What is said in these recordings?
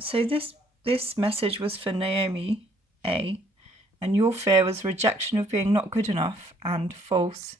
So this message was for Naomi A, and your fear was rejection of being not good enough and false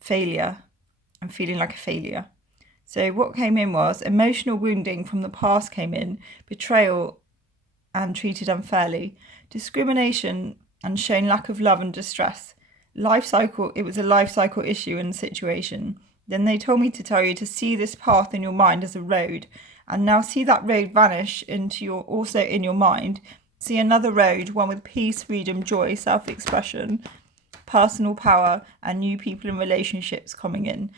failure and feeling like a failure. So what came in was emotional wounding from the past came in, betrayal and treated unfairly, discrimination and shown lack of love and distress. Life cycle, it was a life cycle issue and situation. Then they told me to tell you to see this path in your mind as a road, and now see that road vanish into your, also in your mind. See another road, one with peace, freedom, joy, self-expression, personal power, and new people and relationships coming in,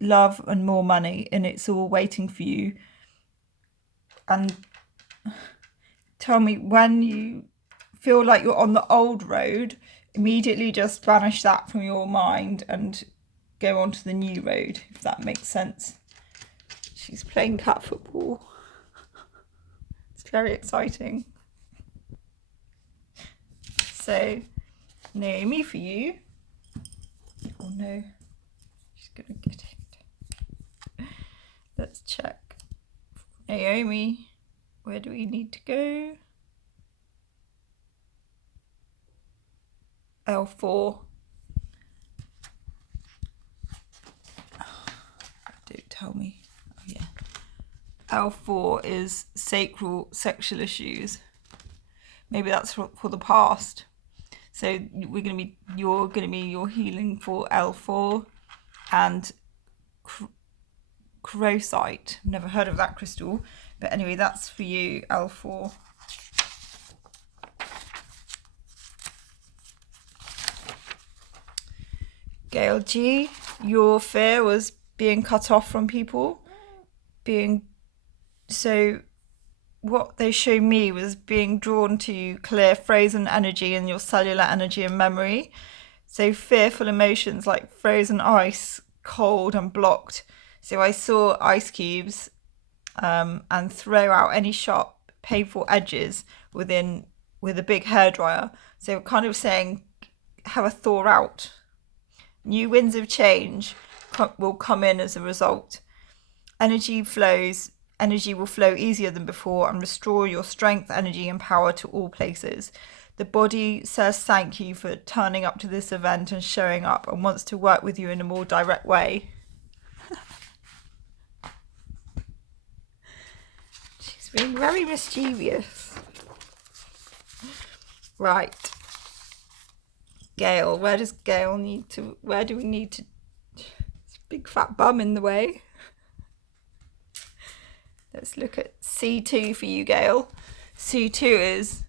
love and more money, and it's all waiting for you. And tell me, when you feel like you're on the old road, immediately just banish that from your mind and go onto the new road, if that makes sense. She's playing cat football. It's very exciting. So, Naomi, for you. Oh no, she's gonna get it. Let's check. Naomi, where do we need to go? L4. Don't tell me. Oh yeah. L4 is sacral sexual issues. Maybe that's for the past. So you're gonna be your healing for L4 and crocite. Never heard of that crystal, but anyway, that's for you, L4. Gail G, your fear was being cut off from people, so what they showed me was being drawn to clear frozen energy in your cellular energy and memory. So fearful emotions like frozen ice, cold and blocked. So I saw ice cubes and throw out any sharp, painful edges with a big hairdryer. So kind of saying, have a thaw out. New winds of change will come in as a result. Energy will flow easier than before and restore your strength, energy and power to all places. The body says thank you for turning up to this event and showing up, and wants to work with you in a more direct way. She's being very mischievous. Right. Gail, where do we need to? It's a big fat bum in the way. Let's look at C2 for you, Gail. C2 is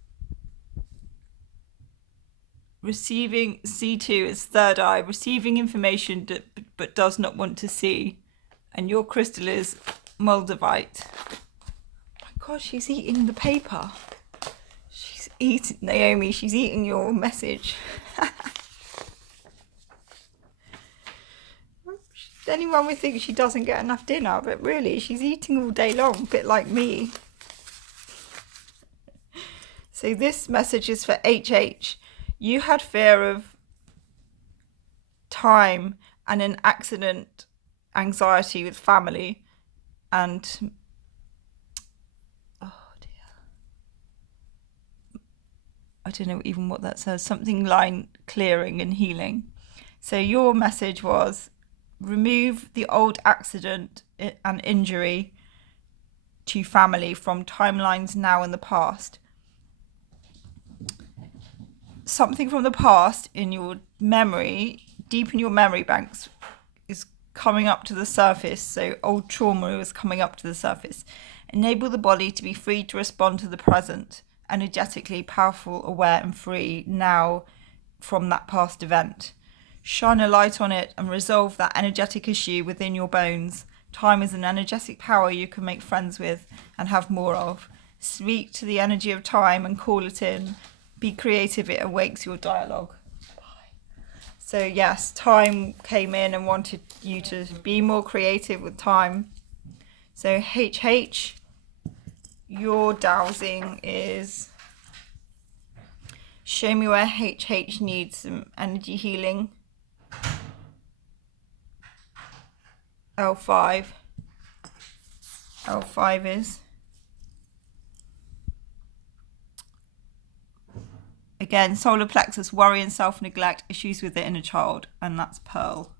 third eye, receiving information but does not want to see. And your crystal is moldavite. Oh my God, she's eating the paper. She's eating, Naomi, she's eating your message. Anyone would think she doesn't get enough dinner, but really she's eating all day long, a bit like me. So this message is for HH. You had fear of time and an accident anxiety with family, and oh dear, I don't know even what that says, something line clearing and healing. So your message was remove the old accident and injury to family from timelines now and the past. Something from the past in your memory, deep in your memory banks, is coming up to the surface. So old trauma is coming up to the surface. Enable the body to be free to respond to the present, energetically powerful, aware and free now from that past event. Shine a light on it and resolve that energetic issue within your bones. Time is an energetic power you can make friends with and have more of. Speak to the energy of time and call it in. Be creative, it awakes your dialogue. So yes, time came in and wanted you to be more creative with time. So HH, your dowsing is, show me where HH needs some energy healing. L5 is Again, solar plexus, worry and self-neglect, issues with the inner child, and that's Pearl.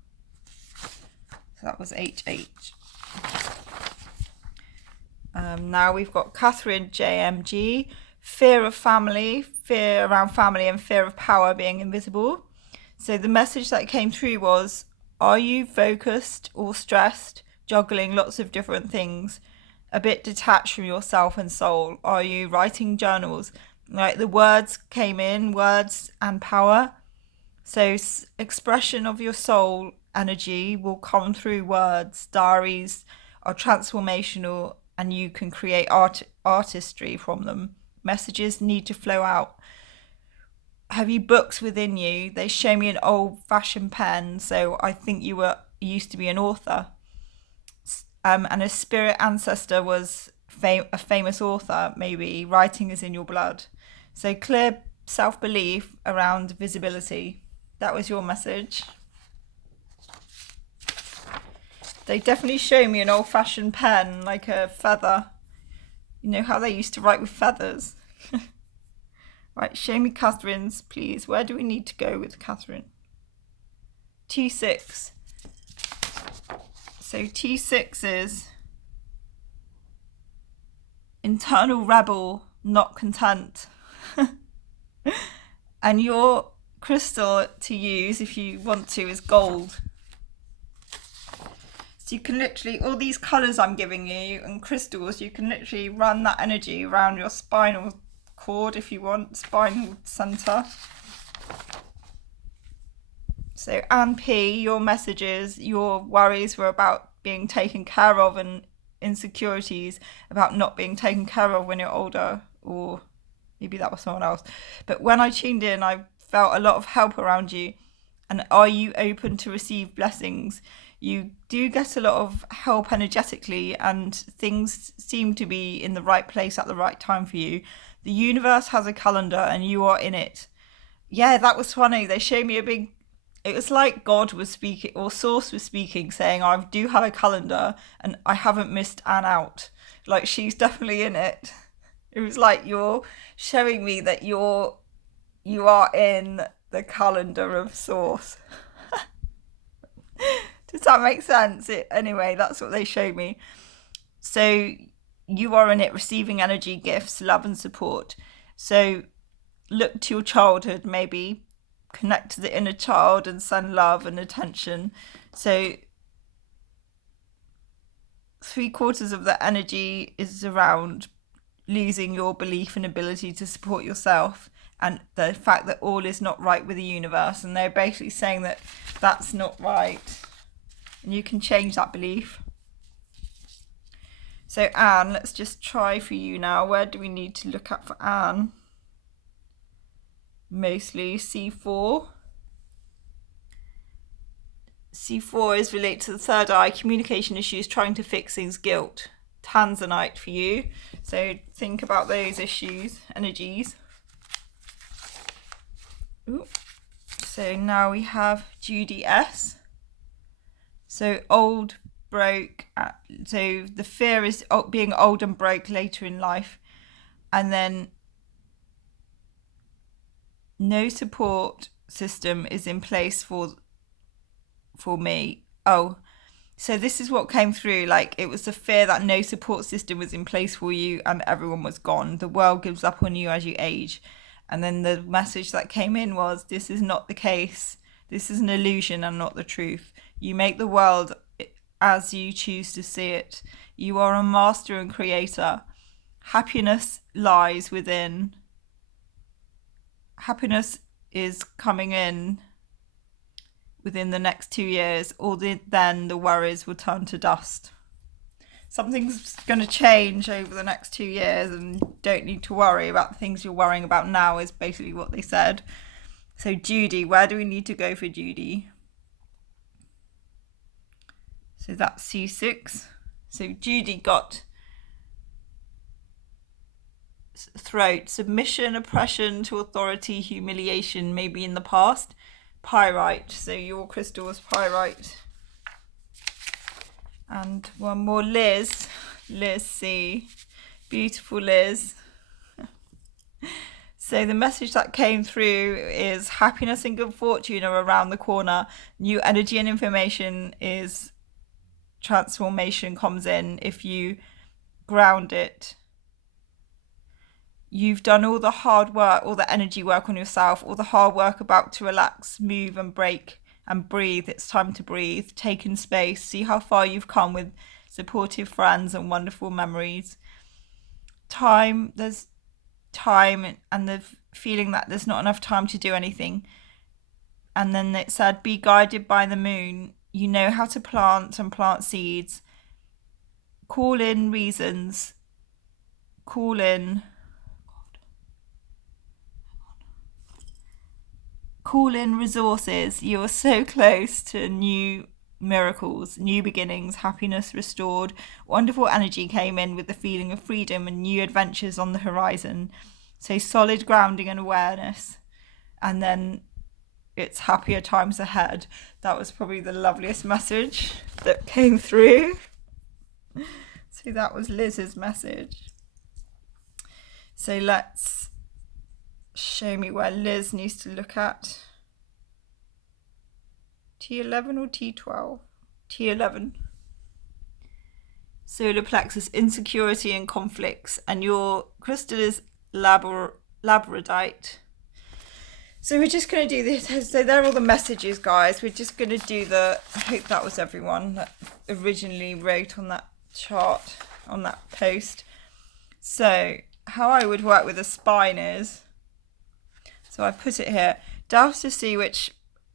So that was HH. Now we've got Catherine JMG, fear of family, fear around family and fear of power being invisible. So the message that came through was, are you focused or stressed, juggling lots of different things, a bit detached from yourself and soul? Are you writing journals? Like the words came in, words and power. So expression of your soul energy will come through words. Diaries are transformational and you can create artistry from them. Messages need to flow out. Have you books within you? They show me an old-fashioned pen, so I think you used to be an author. And a spirit ancestor was a famous author, maybe. Writing is in your blood. So clear self-belief around visibility. That was your message. They definitely show me an old-fashioned pen, like a feather. You know how they used to write with feathers? Right, show me Catherine's, please. Where do we need to go with Catherine? T6. So T6 is internal rebel, not content. And your crystal to use, if you want to, is gold. So you can literally, all these colours I'm giving you and crystals, you can literally run that energy around your spinal cord if you want, spinal centre. So Anne P, your messages, your worries were about being taken care of and insecurities about not being taken care of when you're older, or maybe that was someone else. But when I tuned in, I felt a lot of help around you. And are you open to receive blessings? You do get a lot of help energetically and things seem to be in the right place at the right time for you. The universe has a calendar and you are in it. Yeah, that was funny. They showed me it was like God was speaking, or Source was speaking, saying, I do have a calendar and I haven't missed Anne out. Like, she's definitely in it. It was like you're showing me that you are in the calendar of Source. Does that make sense? Anyway, that's what they showed me. So you are in it, receiving energy, gifts, love and support. So look to your childhood, maybe connect to the inner child and send love and attention. So 3/4 of the energy is around losing your belief and ability to support yourself, and the fact that all is not right with the universe. And they're basically saying that that's not right. And you can change that belief. So Anne, let's just try for you now. Where do we need to look at for Anne? Mostly C4. C4 is related to the third eye, communication issues, trying to fix things, guilt. Tanzanite for you. So think about those issues, energies. Ooh. So now we have Judy S. So old, broke. So the fear is being old and broke later in life. And then no support system is in place for me. Oh, so this is what came through. Like, it was the fear that no support system was in place for you and everyone was gone. The world gives up on you as you age. And then the message that came in was, this is not the case. This is an illusion and not the truth. You make the world as you choose to see it. You are a master and creator. Happiness lies within. Happiness is coming in within the next 2 years, or then the worries will turn to dust. Something's going to change over the next 2 years and don't need to worry about the things you're worrying about now, is basically what they said. So Judy, where do we need to go for Judy? So that's C6. So Judy got throat, submission, oppression to authority, humiliation, maybe in the past. Pyrite, so your crystal was pyrite. And one more, Liz C. Beautiful Liz. So the message that came through is happiness and good fortune are around the corner. New energy and information is transformation comes in if you ground it. You've done all the hard work, all the energy work on yourself, all the hard work about to relax, move and break and breathe. It's time to breathe. Take in space. See how far you've come with supportive friends and wonderful memories. There's time and the feeling that there's not enough time to do anything. And then it said, be guided by the moon. You know how to plant and plant seeds. Call in reasons. Call in resources. You are so close to new miracles, new beginnings, happiness restored. Wonderful energy came in with the feeling of freedom and new adventures on the horizon. So solid grounding and awareness. And then it's happier times ahead. That was probably the loveliest message that came through. So that was Liz's message. So let's show me where Liz needs to look at. T11 or T12? T11. Solar plexus, insecurity and conflicts. And your crystal is labradorite. So we're just going to do this. So there are all the messages, guys. We're just going to do I hope that was everyone that originally wrote on that chart, on that post. So how I would work with a spine is, so I put it here, douse to see which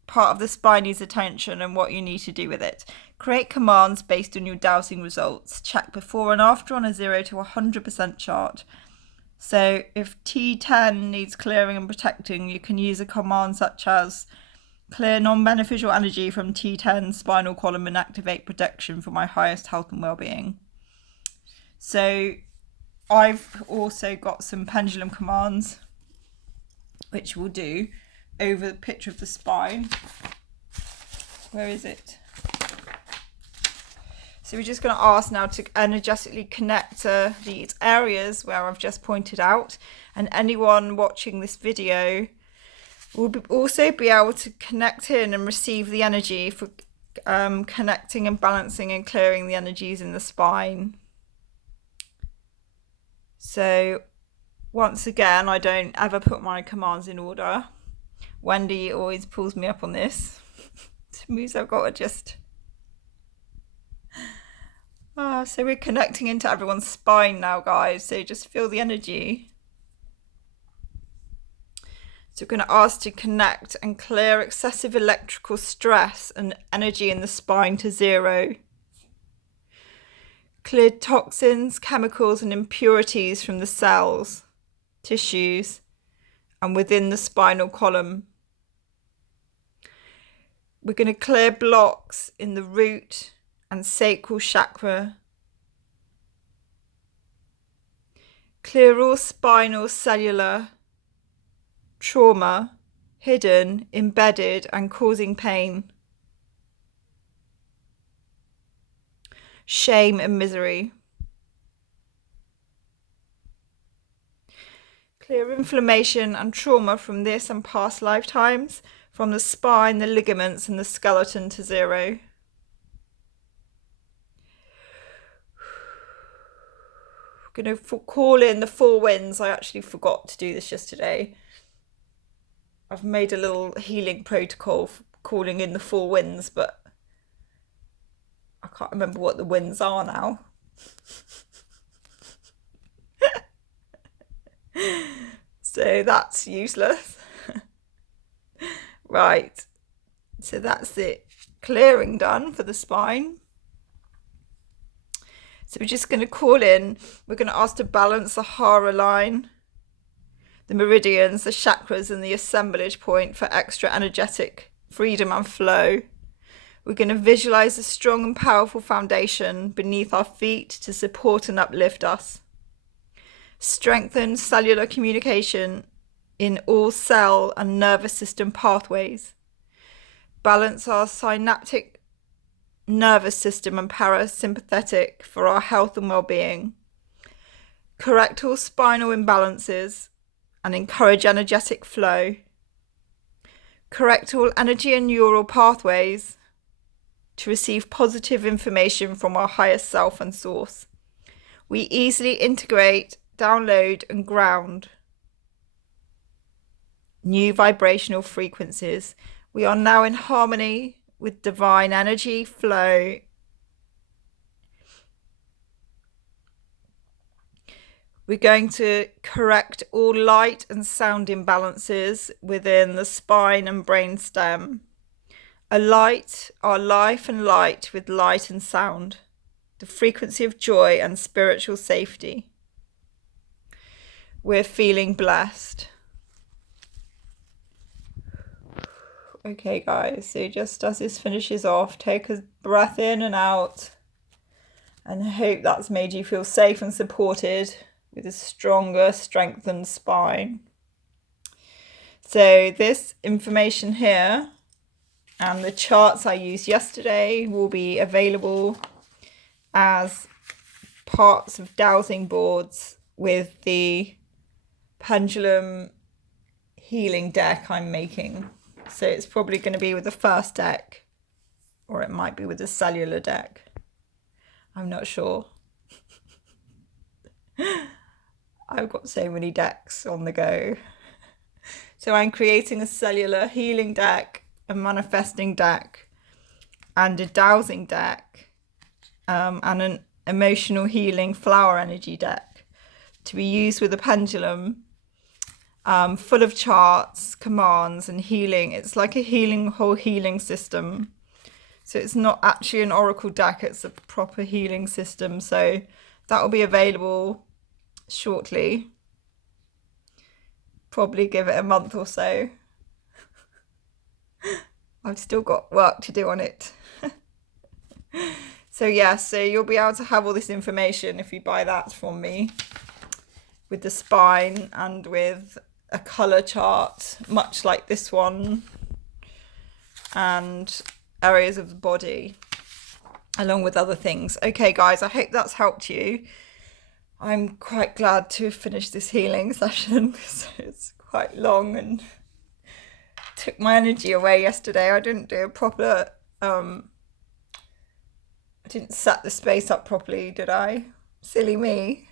part of the spine needs attention and what you need to do with it. Create commands based on your dowsing results. Check before and after on a 0 to 100% chart. So if T10 needs clearing and protecting, you can use a command such as clear non-beneficial energy from T10 spinal column and activate protection for my highest health and well-being. So I've also got some pendulum commands, which we'll do over the picture of the spine. Where is it? So we're just going to ask now to energetically connect to these areas where I've just pointed out, and anyone watching this video will also be able to connect in and receive the energy for connecting and balancing and clearing the energies in the spine. So once again, I don't ever put my commands in order. Wendy always pulls me up on this. It means I've got to just... so we're connecting into everyone's spine now, guys. So just feel the energy. So we're going to ask to connect and clear excessive electrical stress and energy in the spine to 0. Clear toxins, chemicals and impurities from the cells, tissues, and within the spinal column. We're going to clear blocks in the root and sacral chakra. Clear all spinal cellular trauma, hidden, embedded and causing pain, shame and misery. Clear inflammation and trauma from this and past lifetimes, from the spine, the ligaments and the skeleton to 0. I'm going to call in the 4 winds. I actually forgot to do this yesterday. I've made a little healing protocol for calling in the 4 winds, but I can't remember what the winds are now. So that's useless. Right, so that's the clearing done for the spine. So we're just going to call in, we're going to ask to balance the Hara line, the meridians, the chakras and the assemblage point for extra energetic freedom and flow. We're going to visualize a strong and powerful foundation beneath our feet to support and uplift us. Strengthen cellular communication in all cell and nervous system pathways. Balance our synaptic nervous system and parasympathetic for our health and well-being. Correct all spinal imbalances and encourage energetic flow. Correct all energy and neural pathways to receive positive information from our highest self and source. We easily integrate, download, and ground new vibrational frequencies. We are now in harmony with divine energy flow. We're going to correct all light and sound imbalances within the spine and brain stem. Alight our life and light with light and sound, the frequency of joy and spiritual safety. We're feeling blessed. Okay, guys, so just as this finishes off, take a breath in and out, and I hope that's made you feel safe and supported with a stronger, strengthened spine. So this information here and the charts I used yesterday will be available as parts of dowsing boards with the pendulum healing deck I'm making. So it's probably going to be with the first deck, or it might be with the cellular deck. I'm not sure. I've got so many decks on the go. So I'm creating a cellular healing deck, a manifesting deck, and a dowsing deck, and an emotional healing flower energy deck to be used with a pendulum, full of charts, commands, and healing. It's like a whole healing system. So it's not actually an oracle deck, it's a proper healing system. So that will be available shortly. Probably give it a month or so. I've still got work to do on it. So yeah, so you'll be able to have all this information if you buy that from me, with the spine and with a colour chart, much like this one, and areas of the body, along with other things. Okay, guys, I hope that's helped you. I'm quite glad to have finished this healing session. It's quite long and took my energy away yesterday. I didn't do a proper, I didn't set the space up properly, did I? Silly me.